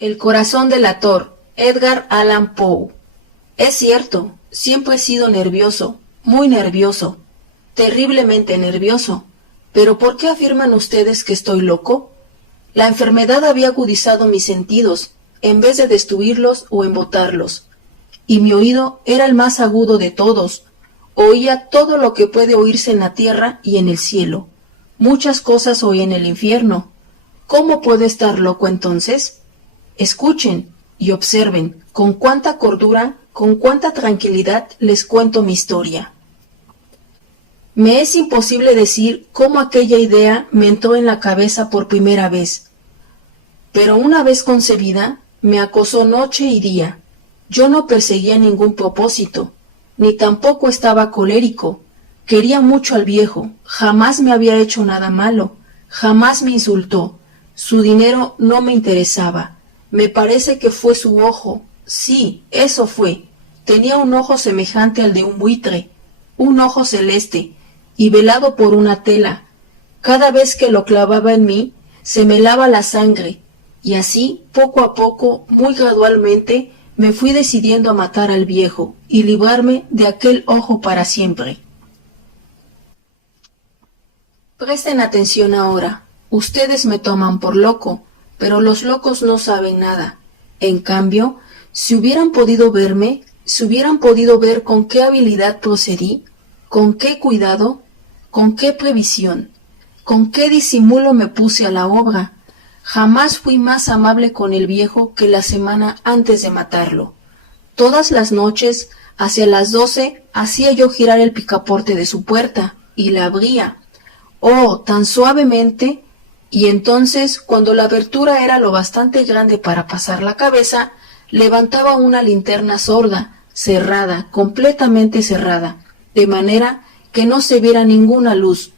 El corazón delator, Edgar Allan Poe. Es cierto, siempre he sido nervioso, muy nervioso, terriblemente nervioso. ¿Pero por qué afirman ustedes que estoy loco? La enfermedad había agudizado mis sentidos, en vez de destruirlos o embotarlos. Y mi oído era el más agudo de todos. Oía todo lo que puede oírse en la tierra y en el cielo. Muchas cosas oí en el infierno. ¿Cómo puedo estar loco entonces? Escuchen y observen con cuánta cordura, con cuánta tranquilidad les cuento mi historia. Me es imposible decir cómo aquella idea me entró en la cabeza por primera vez. Pero una vez concebida, me acosó noche y día. Yo no perseguía ningún propósito, ni tampoco estaba colérico. Quería mucho al viejo, jamás me había hecho nada malo, jamás me insultó. Su dinero no me interesaba. Me parece que fue su ojo. Sí, eso fue. Tenía un ojo semejante al de un buitre, un ojo celeste, y velado por una tela. Cada vez que lo clavaba en mí, se me helaba la sangre, y así, poco a poco, muy gradualmente, me fui decidiendo a matar al viejo y librarme de aquel ojo para siempre. Presten atención ahora. Ustedes me toman por loco, pero los locos no saben nada. En cambio, si hubieran podido verme, si hubieran podido ver con qué habilidad procedí, con qué cuidado, con qué previsión, con qué disimulo me puse a la obra. Jamás fui más amable con el viejo que la semana antes de matarlo. Todas las noches, hacia las 12, hacía yo girar el picaporte de su puerta, y la abría. Oh, tan suavemente, y entonces, cuando la abertura era lo bastante grande para pasar la cabeza, levantaba una linterna sorda, cerrada, completamente cerrada, de manera que no se viera ninguna luz,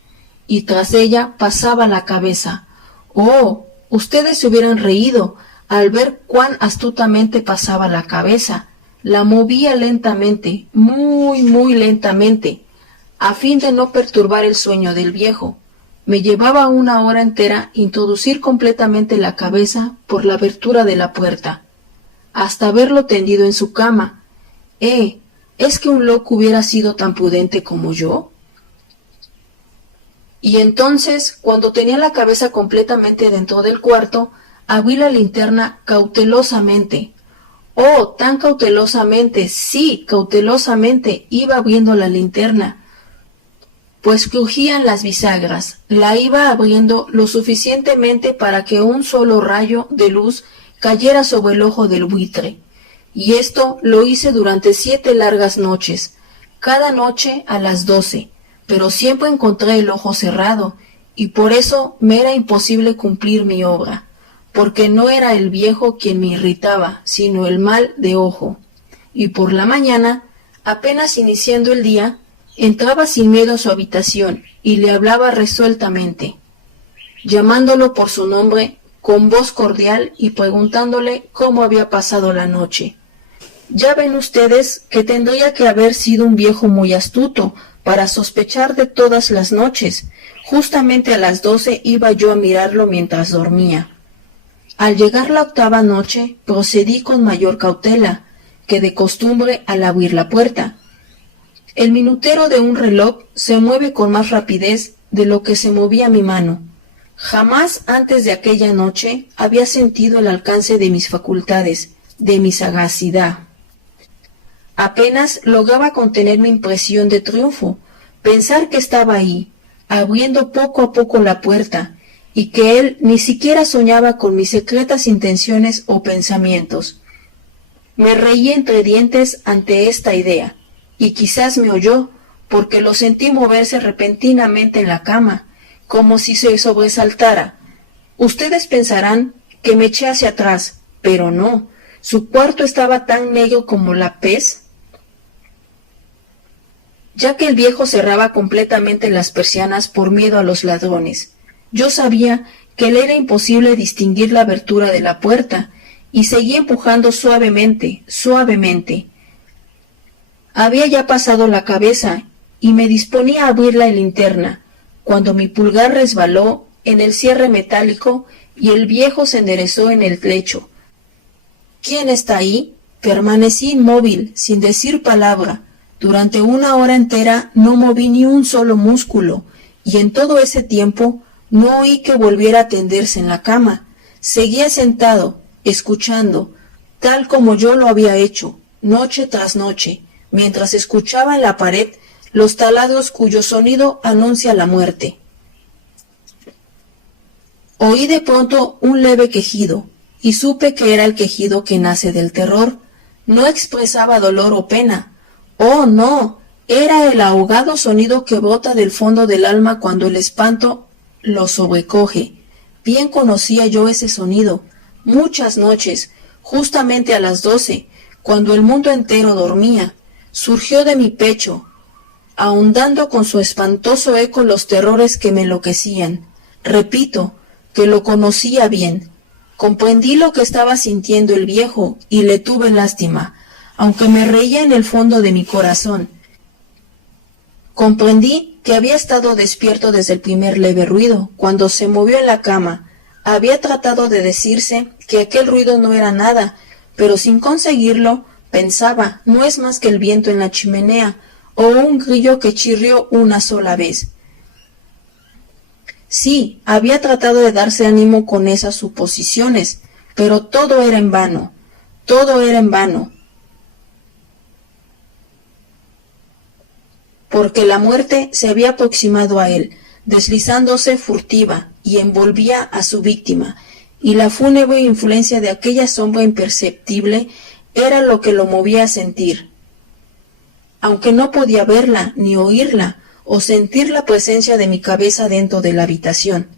y tras ella pasaba la cabeza. Oh, ustedes se hubieran reído al ver cuán astutamente pasaba la cabeza. La movía lentamente, muy, muy lentamente, a fin de no perturbar el sueño del viejo. Me llevaba una hora entera introducir completamente la cabeza por la abertura de la puerta, hasta verlo tendido en su cama. ¿Es que un loco hubiera sido tan prudente como yo? Y entonces, cuando tenía la cabeza completamente dentro del cuarto, abrí la linterna cautelosamente. Oh, tan cautelosamente, sí, cautelosamente iba abriendo la linterna, pues crujían las bisagras. La iba abriendo lo suficientemente para que un solo rayo de luz cayera sobre el ojo del buitre. Y esto lo hice durante 7 largas noches, cada noche a las 12, pero siempre encontré el ojo cerrado, y por eso me era imposible cumplir mi obra, porque no era el viejo quien me irritaba, sino el mal de ojo. Y por la mañana, apenas iniciando el día, entraba sin miedo a su habitación y le hablaba resueltamente, llamándolo por su nombre con voz cordial y preguntándole cómo había pasado la noche. Ya ven ustedes que tendría que haber sido un viejo muy astuto para sospechar de todas las noches. Justamente a las 12 iba yo a mirarlo mientras dormía. Al llegar la 8ª noche, procedí con mayor cautela que de costumbre al abrir la puerta. El minutero de un reloj se mueve con más rapidez de lo que se movía mi mano. Jamás antes de aquella noche había sentido el alcance de mis facultades, de mi sagacidad. Apenas lograba contener mi impresión de triunfo, pensar que estaba ahí, abriendo poco a poco la puerta, y que él ni siquiera soñaba con mis secretas intenciones o pensamientos. Me reí entre dientes ante esta idea, y quizás me oyó, porque lo sentí moverse repentinamente en la cama, como si se sobresaltara. Ustedes pensarán que me eché hacia atrás, pero no, su cuarto estaba tan negro como la pez, ya que el viejo cerraba completamente las persianas por miedo a los ladrones. Yo sabía que le era imposible distinguir la abertura de la puerta, y seguí empujando suavemente, suavemente. Había ya pasado la cabeza, y me disponía a abrir la linterna, cuando mi pulgar resbaló en el cierre metálico y el viejo se enderezó en el lecho, ¿Quién está ahí? Permanecí inmóvil, sin decir palabra. Durante 1 hora entera no moví ni un solo músculo, y en todo ese tiempo no oí que volviera a tenderse en la cama. Seguía sentado, escuchando, tal como yo lo había hecho, noche tras noche, mientras escuchaba en la pared los taladros cuyo sonido anuncia la muerte. Oí de pronto un leve quejido, y supe que era el quejido que nace del terror. No expresaba dolor o pena. ¡Oh, no! Era el ahogado sonido que brota del fondo del alma cuando el espanto lo sobrecoge. Bien conocía yo ese sonido. Muchas noches, justamente a las 12, cuando el mundo entero dormía, surgió de mi pecho, ahondando con su espantoso eco los terrores que me enloquecían. Repito, que lo conocía bien. Comprendí lo que estaba sintiendo el viejo y le tuve lástima, aunque me reía en el fondo de mi corazón. Comprendí que había estado despierto desde el primer leve ruido, cuando se movió en la cama. Había tratado de decirse que aquel ruido no era nada, pero sin conseguirlo, pensaba, no es más que el viento en la chimenea, o un grillo que chirrió una sola vez. Sí, había tratado de darse ánimo con esas suposiciones, pero todo era en vano, porque la muerte se había aproximado a él, deslizándose furtiva, y envolvía a su víctima, y la fúnebre influencia de aquella sombra imperceptible era lo que lo movía a sentir. Aunque no podía verla ni oírla, o sentir la presencia de mi cabeza dentro de la habitación.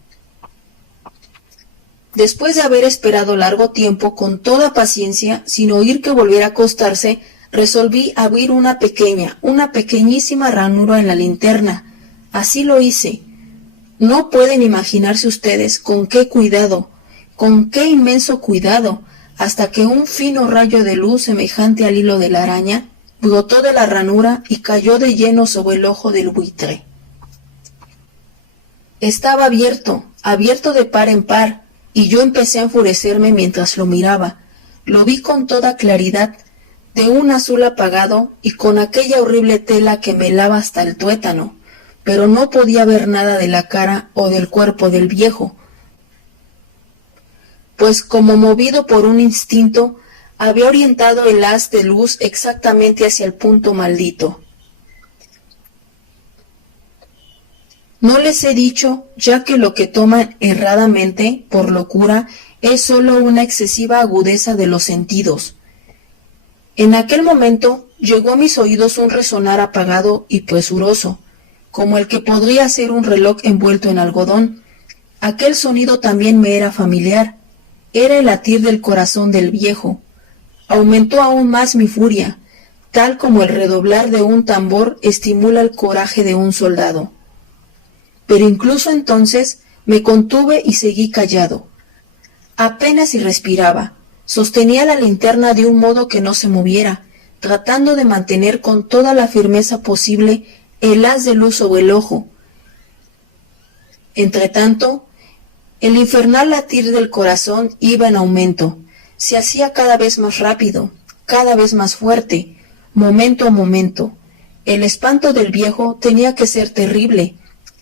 Después de haber esperado largo tiempo con toda paciencia, sin oír que volviera a acostarse, resolví abrir una pequeñísima ranura en la linterna. Así lo hice. No pueden imaginarse ustedes con qué cuidado, con qué inmenso cuidado, hasta que un fino rayo de luz semejante al hilo de la araña brotó de la ranura y cayó de lleno sobre el ojo del buitre. Estaba abierto de par en par, y yo empecé a enfurecerme mientras lo miraba. Lo vi con toda claridad, de un azul apagado y con aquella horrible tela que me helaba hasta el tuétano, pero no podía ver nada de la cara o del cuerpo del viejo, pues como movido por un instinto, había orientado el haz de luz exactamente hacia el punto maldito. No les he dicho ya que lo que toman erradamente por locura es sólo una excesiva agudeza de los sentidos. En aquel momento llegó a mis oídos un resonar apagado y presuroso, como el que podría ser un reloj envuelto en algodón. Aquel sonido también me era familiar. Era el latir del corazón del viejo. Aumentó aún más mi furia, tal como el redoblar de un tambor estimula el coraje de un soldado. Pero incluso entonces me contuve y seguí callado. Apenas si respiraba. Sostenía la linterna de un modo que no se moviera, tratando de mantener con toda la firmeza posible el haz de luz sobre el ojo. Entretanto, el infernal latir del corazón iba en aumento. Se hacía cada vez más rápido, cada vez más fuerte, momento a momento. El espanto del viejo tenía que ser terrible,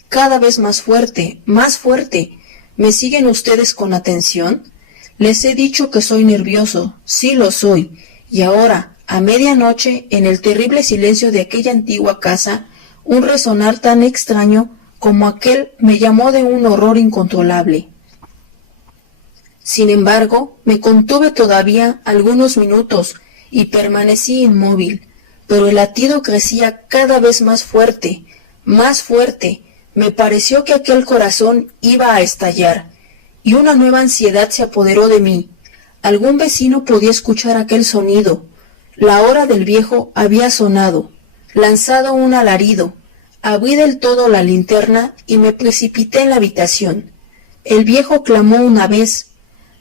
cada vez más fuerte, más fuerte. ¿Me siguen ustedes con atención? Les he dicho que soy nervioso, sí lo soy, y ahora, a medianoche, en el terrible silencio de aquella antigua casa, un resonar tan extraño como aquel me llamó de un horror incontrolable. Sin embargo, me contuve todavía algunos minutos y permanecí inmóvil, pero el latido crecía cada vez más fuerte, más fuerte. Me pareció que aquel corazón iba a estallar, y una nueva ansiedad se apoderó de mí. Algún vecino podía escuchar aquel sonido. La hora del viejo había sonado, lanzado un alarido. Abrí del todo la linterna y me precipité en la habitación. El viejo clamó una vez,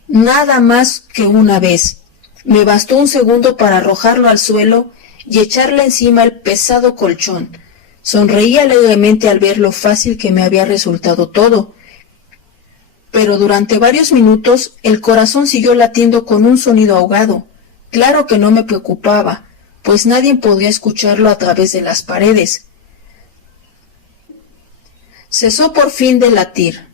nada más que una vez. Me bastó un segundo para arrojarlo al suelo y echarle encima el pesado colchón. Sonreí alegremente al ver lo fácil que me había resultado todo, pero durante varios minutos el corazón siguió latiendo con un sonido ahogado. Claro que no me preocupaba, pues nadie podía escucharlo a través de las paredes. Cesó por fin de latir.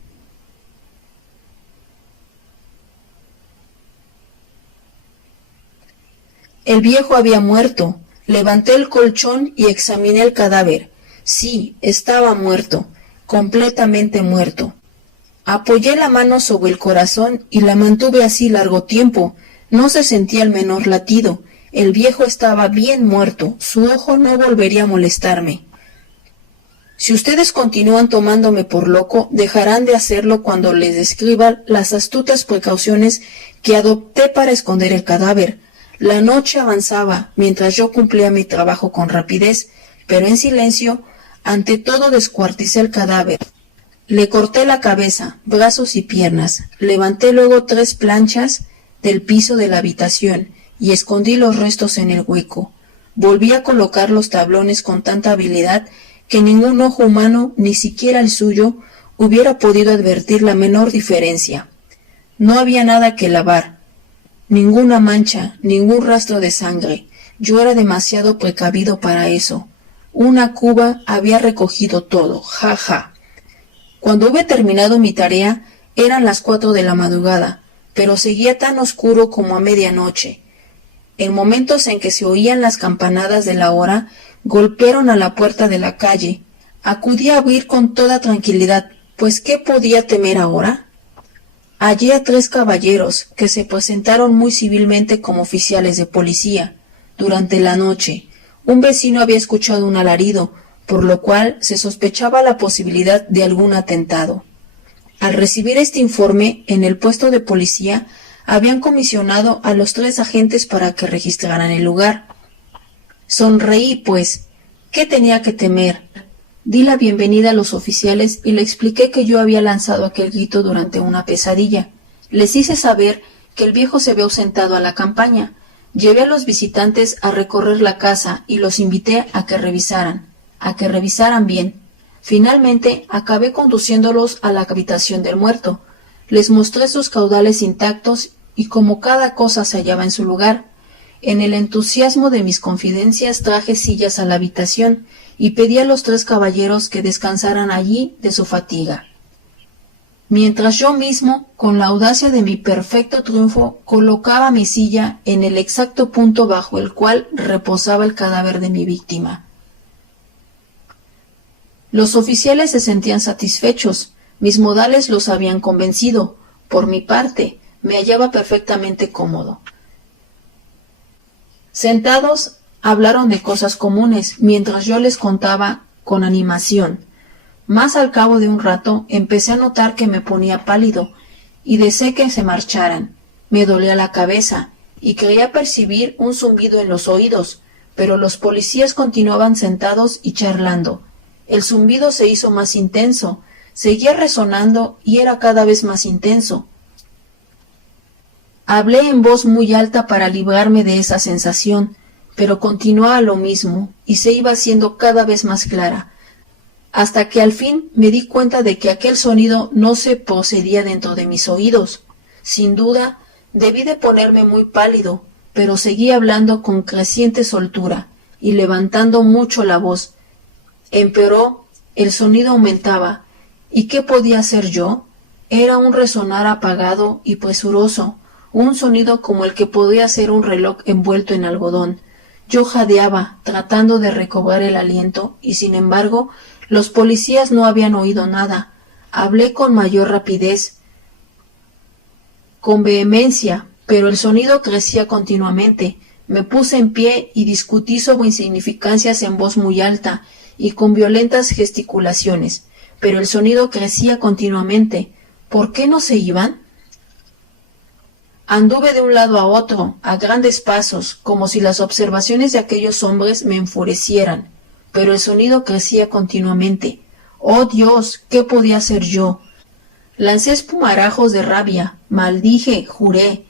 El viejo había muerto. Levanté el colchón y examiné el cadáver. Sí, estaba muerto, completamente muerto. Apoyé la mano sobre el corazón y la mantuve así largo tiempo. No se sentía el menor latido. El viejo estaba bien muerto. Su ojo no volvería a molestarme. Si ustedes continúan tomándome por loco, dejarán de hacerlo cuando les describa las astutas precauciones que adopté para esconder el cadáver. La noche avanzaba mientras yo cumplía mi trabajo con rapidez, pero en silencio. Ante todo descuarticé el cadáver. Le corté la cabeza, brazos y piernas. Levanté luego 3 planchas del piso de la habitación y escondí los restos en el hueco. Volví a colocar los tablones con tanta habilidad que ningún ojo humano, ni siquiera el suyo, hubiera podido advertir la menor diferencia. No había nada que lavar, ninguna mancha, ningún rastro de sangre. Yo era demasiado precavido para eso. Una cuba había recogido todo, ja, ja. Cuando hube terminado mi tarea, eran las 4 de la madrugada, pero seguía tan oscuro como a medianoche. En momentos en que se oían las campanadas de la hora, golpearon a la puerta de la calle. Acudí a abrir con toda tranquilidad, pues ¿qué podía temer ahora? Hallé a 3 caballeros, que se presentaron muy civilmente como oficiales de policía. Durante la noche, un vecino había escuchado un alarido, por lo cual se sospechaba la posibilidad de algún atentado. Al recibir este informe, en el puesto de policía habían comisionado a los 3 agentes para que registraran el lugar. Sonreí, pues. ¿Qué tenía que temer? Di la bienvenida a los oficiales y le expliqué que yo había lanzado aquel grito durante una pesadilla. Les hice saber que el viejo se había ausentado a la campaña. Llevé a los visitantes a recorrer la casa y los invité a que revisaran bien. Finalmente, acabé conduciéndolos a la habitación del muerto. Les mostré sus caudales intactos y como cada cosa se hallaba en su lugar. En el entusiasmo de mis confidencias traje sillas a la habitación y pedí a los 3 caballeros que descansaran allí de su fatiga. Mientras yo mismo, con la audacia de mi perfecto triunfo, colocaba mi silla en el exacto punto bajo el cual reposaba el cadáver de mi víctima. Los oficiales se sentían satisfechos, mis modales los habían convencido. Por mi parte, me hallaba perfectamente cómodo. Sentados, hablaron de cosas comunes, mientras yo les contaba con animación. Más al cabo de un rato, empecé a notar que me ponía pálido, y deseé que se marcharan. Me dolía la cabeza, y creía percibir un zumbido en los oídos, pero los policías continuaban sentados y charlando. El zumbido se hizo más intenso, seguía resonando y era cada vez más intenso. Hablé en voz muy alta para librarme de esa sensación, pero continuaba lo mismo y se iba haciendo cada vez más clara, hasta que al fin me di cuenta de que aquel sonido no se procedía dentro de mis oídos. Sin duda, debí de ponerme muy pálido, pero seguí hablando con creciente soltura y levantando mucho la voz. Empeoró, el sonido aumentaba, ¿y qué podía hacer yo? Era un resonar apagado y presuroso, un sonido como el que podía hacer un reloj envuelto en algodón. Yo jadeaba, tratando de recobrar el aliento, y sin embargo, los policías no habían oído nada. Hablé con mayor rapidez, con vehemencia, pero el sonido crecía continuamente. Me puse en pie y discutí sobre insignificancias en voz muy alta y con violentas gesticulaciones, pero el sonido crecía continuamente. ¿Por qué no se iban? Anduve de un lado a otro, a grandes pasos, como si las observaciones de aquellos hombres me enfurecieran, pero el sonido crecía continuamente. ¡Oh Dios! ¿Qué podía hacer yo? Lancé espumarajos de rabia, maldije, juré.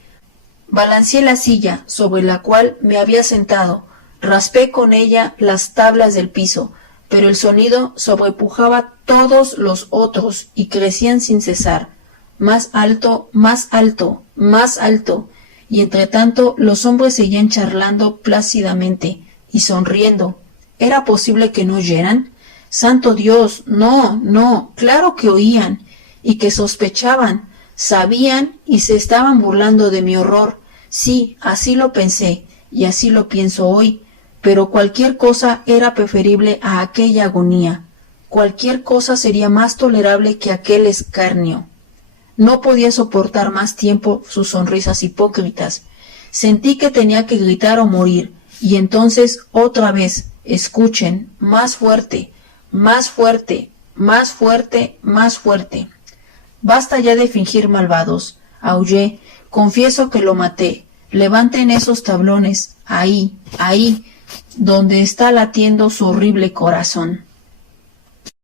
Balanceé la silla, sobre la cual me había sentado, raspé con ella las tablas del piso, pero el sonido sobrepujaba todos los otros y crecían sin cesar. Más alto, más alto, más alto, y entre tanto los hombres seguían charlando plácidamente y sonriendo. ¿Era posible que no oyeran? ¡Santo Dios! No, no, claro que oían, y que sospechaban, sabían y se estaban burlando de mi horror. Sí, así lo pensé, y así lo pienso hoy, pero cualquier cosa era preferible a aquella agonía. Cualquier cosa sería más tolerable que aquel escarnio. No podía soportar más tiempo sus sonrisas hipócritas. Sentí que tenía que gritar o morir, y entonces otra vez, escuchen, más fuerte, más fuerte, más fuerte, más fuerte. Basta ya de fingir malvados, aullé, confieso que lo maté. Levanten esos tablones, ahí, donde está latiendo su horrible corazón.